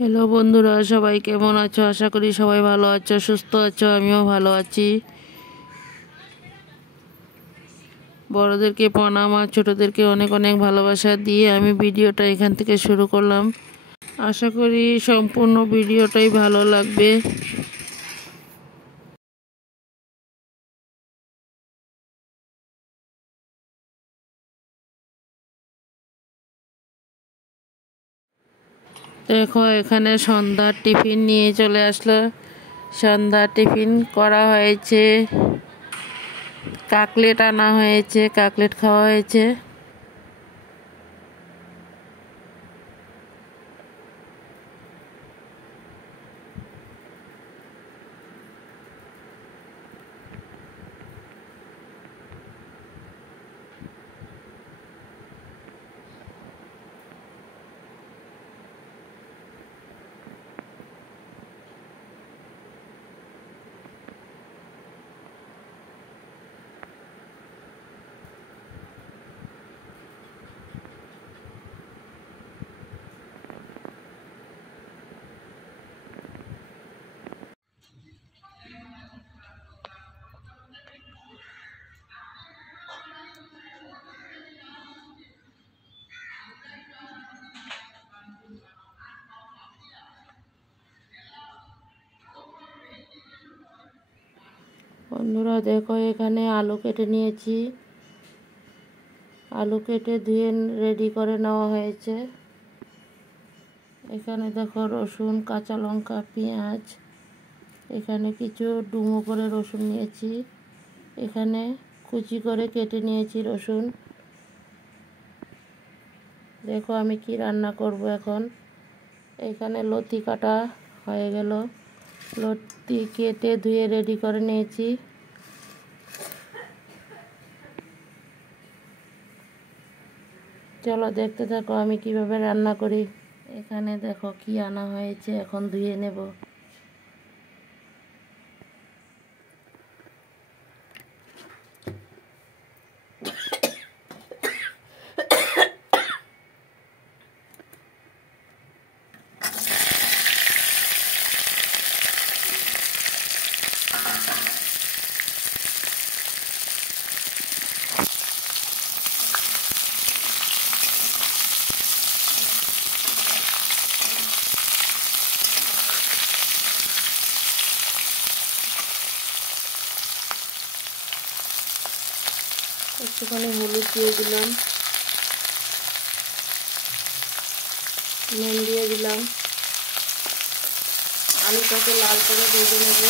Hello বন্ধুরা, সবাই কেমন আছো? আশা করি সবাই ভালো আছো, সুস্থ আছো। আমিও ভালো আছি। বড়দেরকে প্রণাম আর ছোটদেরকে অনেক অনেক ভালোবাসা দিয়ে আমি ভিডিওটা এখান থেকে শুরু করলাম। আশা করি সম্পূর্ণ ভিডিওটাই ভালো লাগবে। দেখো, এখানে সন্ধ্যার টিফিন নিয়ে চলে আসলো। সন্ধ্যার টিফিন করা হয়েছে, কাকলেট আনা হয়েছে, কাকলেট খাওয়া হয়েছে। বন্ধুরা দেখো, এখানে আলু কেটে নিয়েছি। আলু কেটে ধুয়ে রেডি করে নেওয়া হয়েছে। এখানে দেখো রসুন, কাঁচা লঙ্কা, পেঁয়াজ, এখানে কিছু ডুমো করে রসুন নিয়েছি। এখানে কুচি করে কেটে নিয়েছি রসুন। দেখো আমি কি রান্না করব এখন। এখানে লতি কাটা হয়ে গেল, লতি কেটে ধুয়ে রেডি করে নিয়েছি। চলো দেখতে থাকো আমি কিভাবে রান্না করি। এখানে দেখো কি আনা হয়েছে, এখন ধুয়ে নেব। একটুখানি হলুদ দিয়ে দিলাম, নুন দিয়ে দিলাম। আলুটাকে লাল করে ভেজে নেব।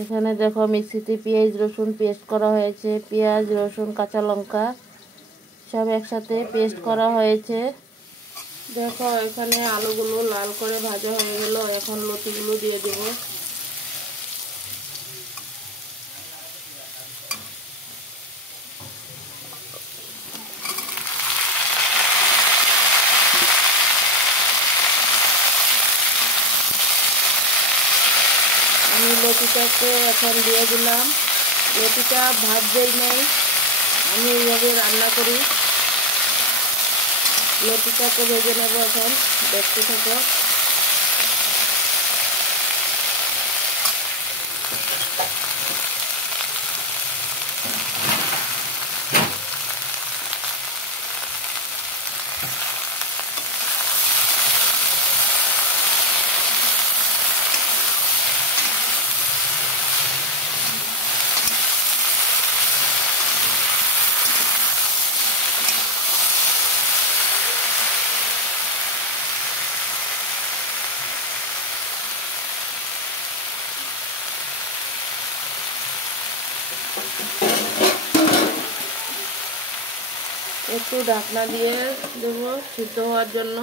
এখানে দেখো মিক্সিতে পেঁয়াজ রসুন পেস্ট করা হয়েছে। পেঁয়াজ রসুন কাঁচা লঙ্কা সব একসাথে পেস্ট করা হয়েছে। দেখো এখানে আলুগুলো লাল করে ভাজা হয়ে গেল। এখন লতিগুলো দিয়ে দেব। আমি লতিটাকে এখন দিয়ে দিলাম। লতিটা ভাজতেই নেই, আমি এইভাবে রান্না করি। লতিটাকে ভেজে নেব এখন, দেখতে থাকো। একটু ঢাকনা দিয়ে দেবো সিদ্ধ হওয়ার জন্য।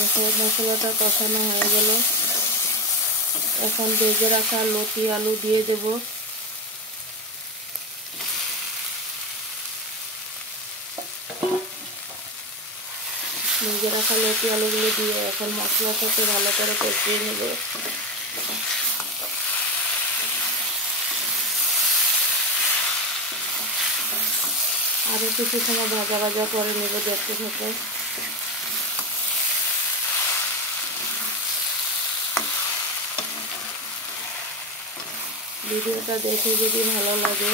দেখো মশলাটা কষানো হয়ে গেল। এখন ভেজে রাখা লতি আলু দিয়ে দেব। ভেজে রাখা লতি আলুগুলো দিয়ে এখন মশলার সাথে ভালো করে কষিয়ে নেব। আরও কিছু সময় ভাজা ভাজা করে নেব, দেখতে থাকো। ভিডিওটা দেখে যদি ভালো লাগে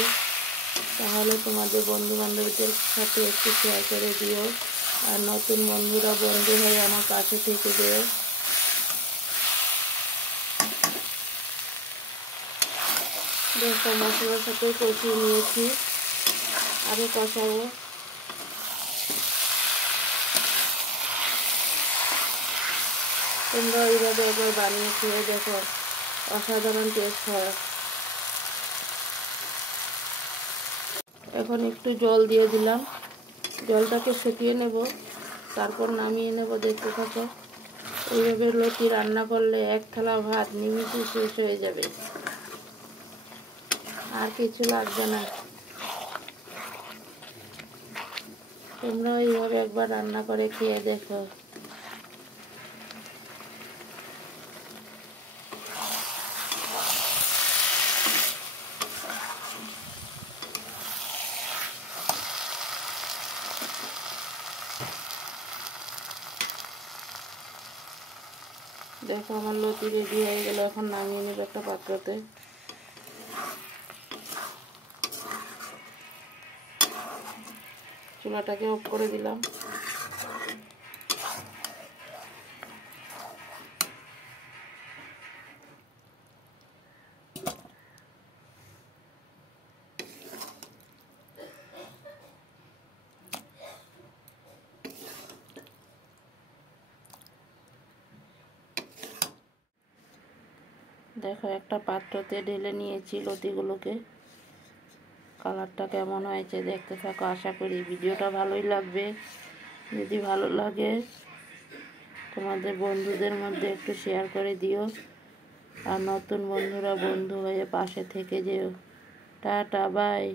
তাহলে তোমাদের বন্ধু বান্ধবদের সাথে একটু শেয়ার করে দিও, আর নতুন বন্ধুরা বন্ধু হয়ে আমার পাশে থেকে দিও। দেখো মশলার সাথে কষিয়ে নিয়েছি, আরও কষাবো। তোমরা এইভাবে একবার বানিয়ে খেয়ে দেখো, অসাধারণ টেস্ট হয়। এখন একটু জল দিয়ে দিলাম, জলটাকে ফুটিয়ে নেব, তারপর নামিয়ে নেব, দেখতে থাকো। এইভাবে লতি রান্না করলে এক থালা ভাত নিমিষে শেষ হয়ে যাবে, আর কিছু লাগবে না। তোমরা এইভাবে একবার রান্না করে খেয়ে দেখো। দেখো আমার লতি রেডি হয়ে গেল, এখন নামিয়ে নেব একটা পাত্রতে। চুলাটাকে অফ করে দিলাম। দেখো একটা পাত্রতে ঢেলে নিয়েছি লতিগুলোকে। কালারটা কেমন হয়েছে দেখতে থাকো। আশা করি ভিডিওটা ভালোই লাগবে। যদি ভালো লাগে তোমাদের বন্ধুদের মধ্যে একটু শেয়ার করে দিও, আর নতুন বন্ধুরা বন্ধু হয়ে পাশে থেকে যেও। টাটা, বাই।